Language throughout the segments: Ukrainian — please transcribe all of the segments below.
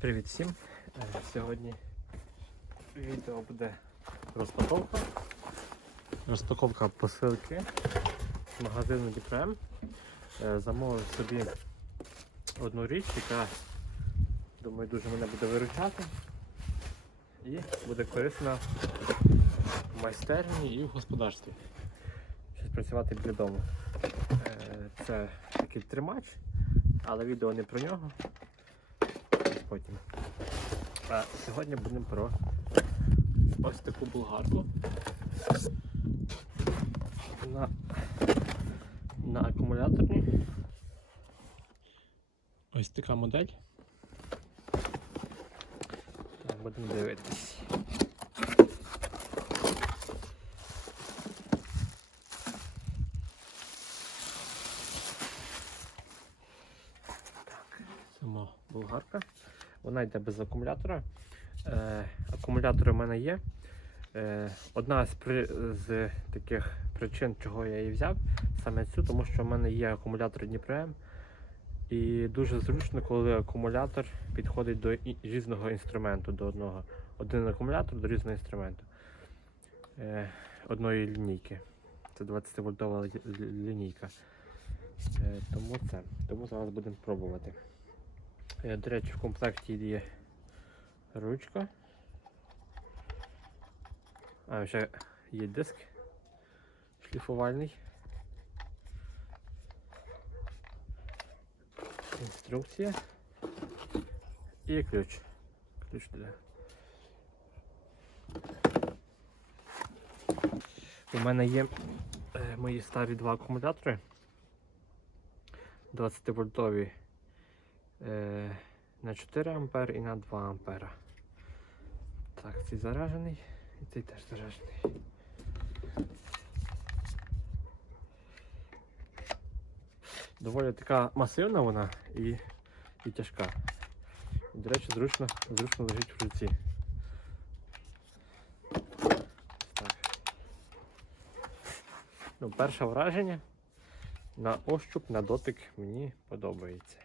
Привіт всім! Е, Сьогодні відео буде розпаковка. Розпаковка посилки з магазину Діпрем. Е, Замовив собі одну річ, яка, думаю, дуже мене буде виручати. І буде корисна в майстерні і в господарстві. Щось працювати біля дому. Е, Це такий тримач, але відео не про нього потім. А сьогодні будемо про ось таку булгарку. На, на акумуляторні. Ось така модель. Так, будемо дивитись. Сама болгарка. Вона йде без акумулятора. Е, акумулятори в мене є. Е, одна з, при, з таких причин, чого я її взяв, саме цю, тому що в мене є акумулятор Дніпрем. І дуже зручно, коли акумулятор підходить до різного інструменту, до одного. Один акумулятор до різного інструменту. Е, одної лінійки. Це 20 вольтова лі- лі- лінійка. Е, тому це. Тому зараз будемо пробувати. До речі, в комплекті є ручка. А, ще є диск шліфувальний. Інструкція. І ключ. Ключ для. У мене є е, мої старі два акумулятори 20 вольтові на 4 ампер і на 2 ампера. Так, цей заряджений і цей теж заряджений. Доволі така масивна вона і, і тяжка. І, до речі, зручно, зручно лежить в руці. Так. Ну, перше враження на ощуп, на дотик мені подобається.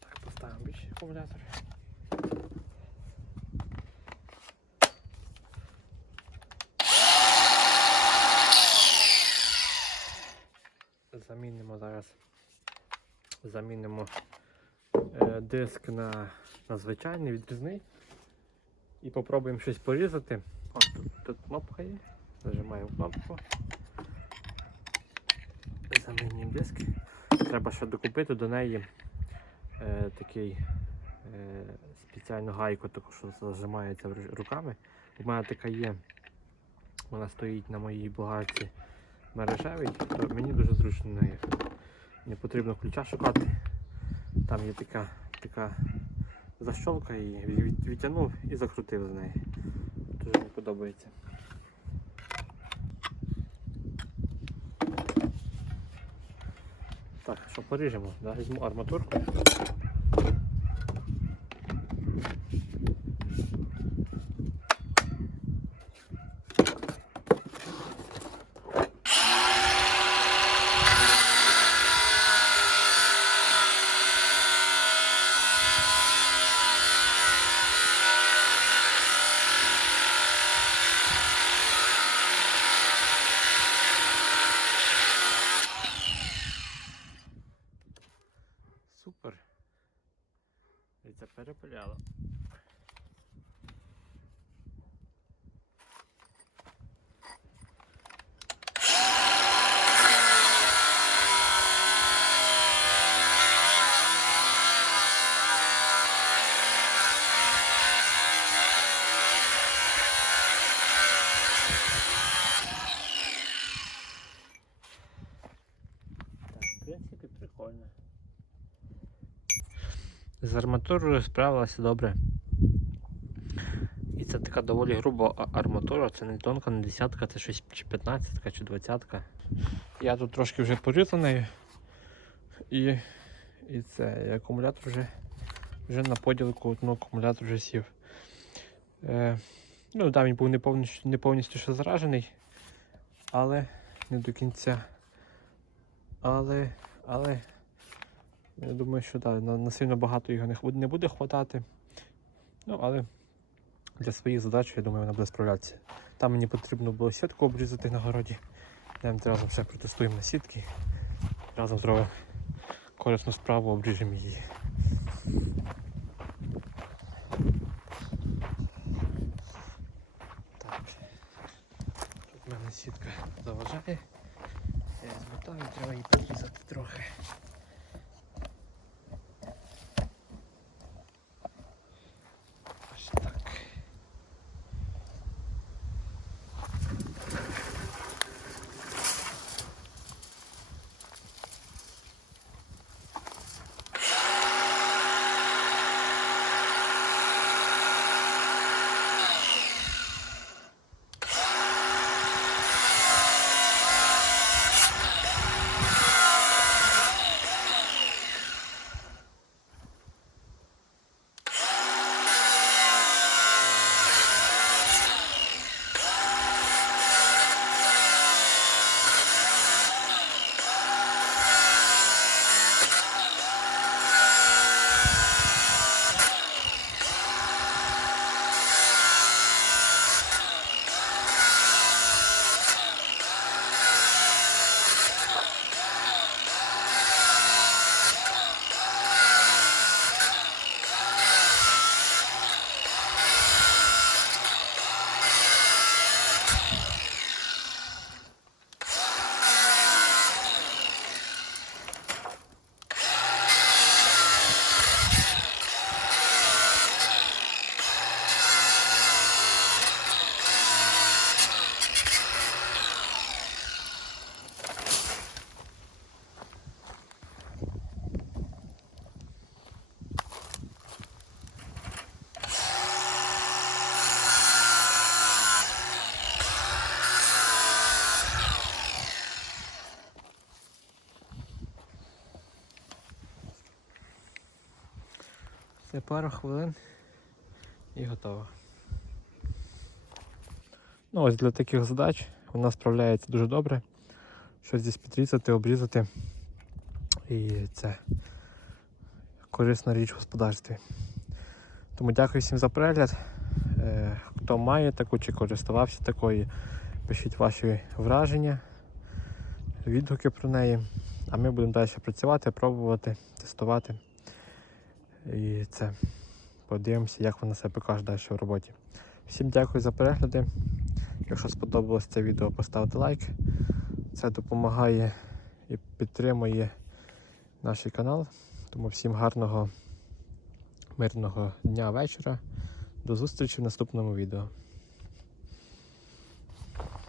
Так, поставимо більше акумулятор. Замінимо зараз. Замінимо е, диск на, на звичайний відрізний. І попробуємо щось порізати. О, тут, тут кнопка є. Нажимаємо кнопку. Замінюємо диск. Треба ще докупити до неї е, такий е, спеціальну гайку, таку, що зажимається руками. У мене така є. Вона стоїть на моїй болгарці мережевій, то мені дуже зручно нею. Не потрібно ключа шукати. Там є така, така защолка і відтягнув і закрутив з неї. Дуже мені подобається. Так, що поріжемо? Да? Візьму арматурку. І перепиляло. Так, в принципі, прикольно. З арматурою справилася добре. І це така доволі груба арматура, це не тонка, не десятка, це щось чи 15 чи 20. Я тут трошки вже порізаний. І, і це, і акумулятор вже, вже на поділку ну, акумулятор вже сів. Е, ну, да, він був не повністю, не повністю ще заражений, але не до кінця. Але, але я думаю, що да, на, сильно багато його не, не буде хватати. Ну, але для своїх задач, я думаю, вона буде справлятися. Там мені потрібно було сітку обрізати на городі. Йдемо разом все протестуємо на сітки. Разом зробимо корисну справу, обріжемо її. Це пару хвилин і готово. Ну ось для таких задач вона справляється дуже добре. Щось десь підрізати, обрізати. І це корисна річ в господарстві. Тому дякую всім за перегляд. Е, Хто має таку чи користувався такою, пишіть ваші враження, відгуки про неї. А ми будемо далі працювати, пробувати, тестувати. І це подивимося, як вона себе покаже далі в роботі. Всім дякую за перегляди. Якщо сподобалось це відео, поставте лайк. Це допомагає і підтримує наш канал. Тому всім гарного, мирного дня вечора. До зустрічі в наступному відео.